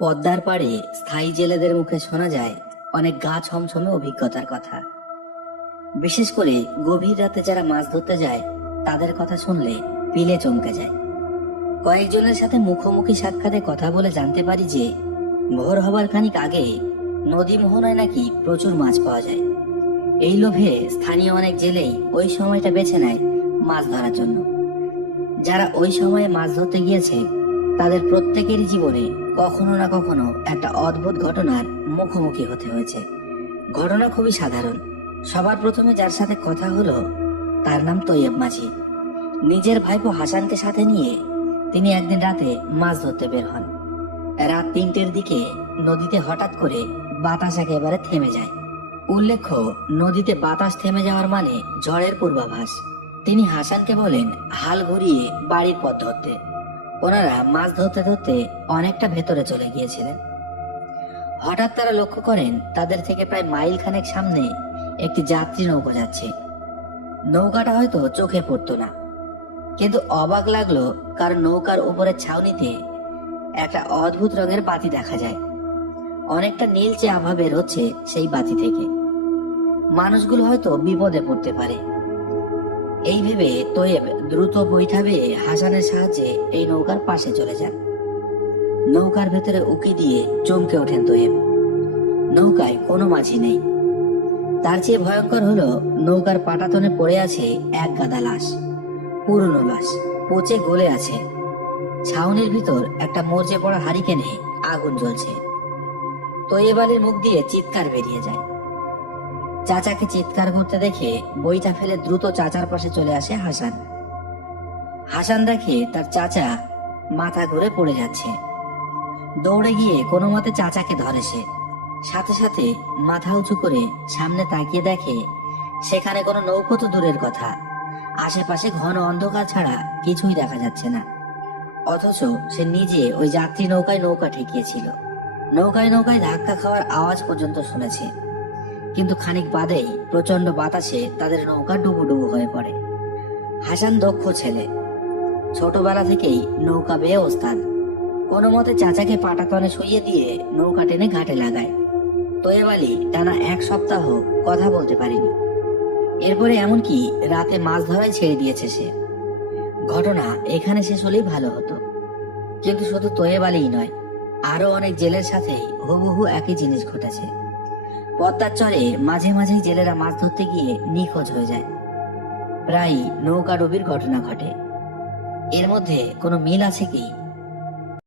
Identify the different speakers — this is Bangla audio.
Speaker 1: পদ্মার পাড়ে স্থায়ী জেলেদের মুখে শোনা যায় অনেক গা ছমছমে অভিজ্ঞতার কথা। বিশেষ করে গভীর রাতে যারা মাছ ধরতে যায়, তাদের কথা শুনলে পিলে চমকে যায়। কয়েকজনের সাথে মুখোমুখি সাক্ষাতে কথা বলে জানতে পারি যে, ভোর হবার খানিক আগে নদী মোহনায় নাকি প্রচুর মাছ পাওয়া যায়। এই লোভে স্থানীয় অনেক জেলেই ওই সময়টা বেছে নেয় মাছ ধরার জন্য। যারা ওই সময়ে মাছ ধরতে গিয়েছে, তাদের প্রত্যেকেরই জীবনে কখনো না কখনো একটা অদ্ভুত ঘটনার মুখোমুখি হতে হয়েছে। ঘটনা খুবই সাধারণ। সবার প্রথমে যার সাথে কথা হলো, তার নাম তৈয়ব মাঝি। নিজের ভাইপো হাসানকে সাথে নিয়ে তিনি একদিন রাতে মাছ ধরতে বের হন। রাত তিনটের দিকে নদীতে হঠাৎ করে বাতাস একেবারে থেমে যায়। উল্লেখ্য, নদীতে বাতাস থেমে যাওয়ার মানে ঝড়ের পূর্বাভাস। তিনি হাসানকে বলেন, হাল ঘুরিয়ে বাড়ির পথ ধরতে। ওনারা মাছ ধরতে ধরতে অনেকটা ভেতরে চলে গিয়েছিলেন। হঠাৎ তারা লক্ষ্য করেন তাদের থেকে প্রায় মাইল খানেক সামনে একটি যাত্রী নৌকা যাচ্ছে। নৌকাটা হয়তো চোখে পড়তো না। কিন্তু অবাক লাগল কারণ নৌকার উপরের ছাউনিতে একটা অদ্ভুত রঙের বাতি দেখা যায়। অনেকটা নীলচে আভা বের হচ্ছে সেই বাতি থেকে। মানুষগুলো হয়তো বিপদে পড়তে পারে। এই ভেবে তোয়েব দ্রুত বৈঠা বেয়ে হাসানের সাহায্যে এই নৌকার পাশে চলে যান। নৌকার ভেতরে উকি দিয়ে চমকে ওঠেন তোয়েব। নৌকায় কোনো মাঝি নেই। তার চেয়ে ভয়ঙ্কর হলো নৌকার পাটাতনে পড়ে আছে এক গাদা লাশ। পুরনো লাশ, পচে গলে আছে। ছাউনির ভিতর একটা মরচে পড়া হারিকেনে আগুন জ্বলছে। তোয়েব আলীর মুখ দিয়ে চিৎকার বেরিয়ে যায়। চাচাকে চিৎকার করতে দেখে বইটা ফেলে দ্রুত চাচার পাশে চলে আসে হাসান। হাসান দেখে তার চাচা মাথা ঘুরে পড়ে যাচ্ছে। দৌড়ে গিয়ে কোনো মতে চাচাকে ধরে সে। সাথে সাথে মাথা উঁচু করে সামনে তাকিয়ে দেখে সেখানে কোনো নৌকো তো দূরের কথা। আশেপাশে ঘন অন্ধকার ছাড়া কিছুই দেখা যাচ্ছে না। অথচ সে নিজে ওই যাত্রী নৌকায় নৌকা ঠেকিয়েছিল। নৌকায় নৌকায় ধাক্কা খাওয়ার আওয়াজ পর্যন্ত শুনেছে। কিন্তু খানিক বাদেই প্রচণ্ড বাতাসে তাদের নৌকা ডুবু ডুবু হয়ে পড়ে। হাসান দক্ষ ছেলে। ছোটবেলা থেকেই নৌকা বেয়ে ওস্তাদ। কোনো মতে চাচাকে পাটাতনে শুইয়ে দিয়ে নৌকা টেনে ঘাটে লাগায়। তোয়েব আলী টানা এক সপ্তাহ কথা বলতে পারেনি। এরপরে এমনকি রাতে মাছ ধরাই ছেড়ে দিয়েছে সে। ঘটনা এখানে শেষ হলেই ভালো হতো। কিন্তু শুধু তোয়েব আলীই নয় আরও অনেক জেলের সাথেই হুবহু একই জিনিস ঘটেছে। পদ্মার চরে মাঝে মাঝেই জেলেরা মাছ ধরতে গিয়ে নিখোঁজ হয়ে যায়। প্রায় নৌকা ডুবির ঘটনা ঘটে। এর মধ্যে কোনো মিল আছে কি?